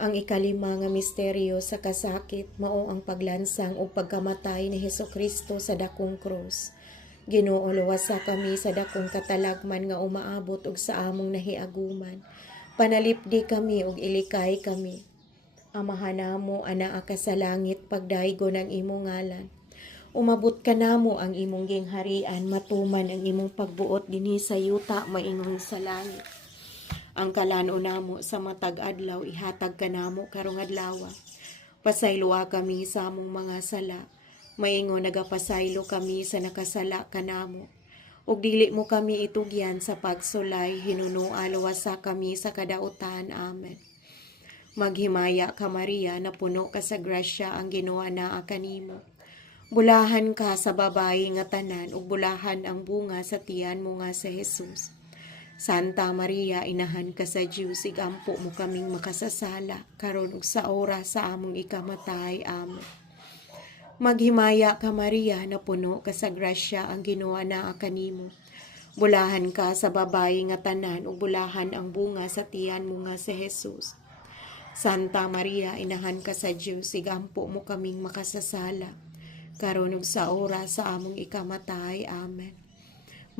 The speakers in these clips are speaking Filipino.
Ang ikalima nga misteryo sa kasakit mao ang paglansang o pagkamatay ni Heso Kristo sa dakong krus. Ginoo luwasa kami sa dakong katalagman nga umaabot og sa among nahiaguman. Panalipdi kami og ilikay kami. Amahan namo anaa ka sa langit pagdaygo ng imong ngalan. Umabot ka namo ang imong gingharian, matuman ang imong pagbuot dinhi sa yuta maingon sa langit. Ang kalano namo sa matag adlaw ihatag ka namo karong adlaw. Pasayloa kami sa among mga sala. Maingon nagapasaylo kami sa nakasala kanamo. Ug dili mo kami itugyan sa pagsulay hinunua luwasa kami sa kadautan. Amen. Maghimaya ka Maria na puno ka sa grasya ang ginawa na kanimo. Bulahan ka sa babayi nga tanan ug bulahan ang bunga sa tiyan mo nga sa Jesus. Santa Maria, inahan ka sa Diyos, igampo mo kaming makasasala, karon sa oras sa among ikamatay. Amen. Maghimaya ka Maria, na puno ka sa grasya ang ginawa na kanimo. Bulahan ka sa babayi nga tanan ug bulahan ang bunga sa tiyan mo nga sa Jesus. Santa Maria, inahan ka sa Diyos, igampo mo kaming makasasala, karon sa oras sa among ikamatay. Amen.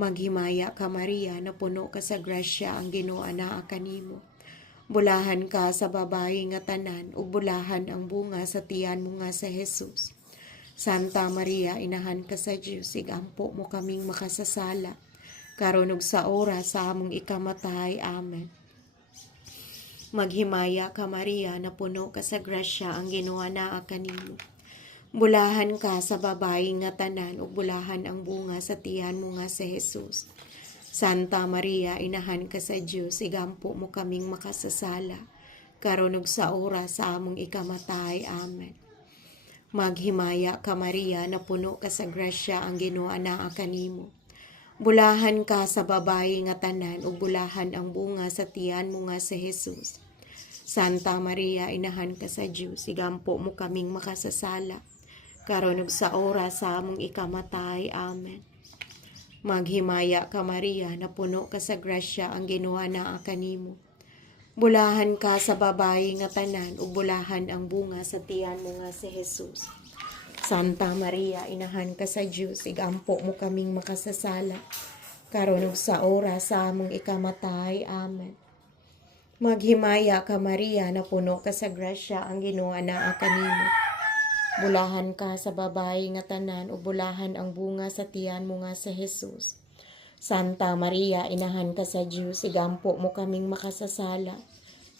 Maghimaya ka Maria na puno ka sa grasya ang Ginoo na kanimo. Bulahan ka sa babayi nga tanan ug bulahan ang bunga sa tiyan mo nga sa Jesus. Santa Maria inahan ka sa Dios igampo mo kaming makasasala karon ug sa oras sa among ikamatay. Amen. Maghimaya ka Maria na puno ka sa grasya ang Ginoo na kanimo. Bulahan ka sa babayi nga tanan ug bulahan ang bunga sa tiyan mo nga sa Jesus. Santa Maria, inahan ka sa Dios, igampo mo kaming makasasala, karon ug sa oras sa among ikamatay. Amen. Maghimaya ka Maria, na puno ka sa grasya ang Ginoo na kanimo. Bulahan ka sa babayi nga tanan ug bulahan ang bunga sa tiyan mo nga sa Jesus. Santa Maria, inahan ka sa Dios, igampo mo kaming makasasala, karon ug sa oras sa among ikamatay. Amen. Maghimaya ka Maria, na puno ka sa grasya ang Ginoo na kanimo. Bulahan ka sa babayi nga tanan ug bulahan ang bunga sa tiyan mo nga si Jesus. Santa Maria, inahan ka sa Dios, igampo mo kaming makasasala, karon ug sa oras sa among ikamatay. Amen. Maghimaya ka Maria, na puno ka sa grasya ang Ginoo na kanimo. Bulahan ka sa babayi nga tanan o bulahan ang bunga sa tiyan mo nga sa Jesus. Santa Maria, inahan ka sa Diyos, igampo mo kaming makasasala.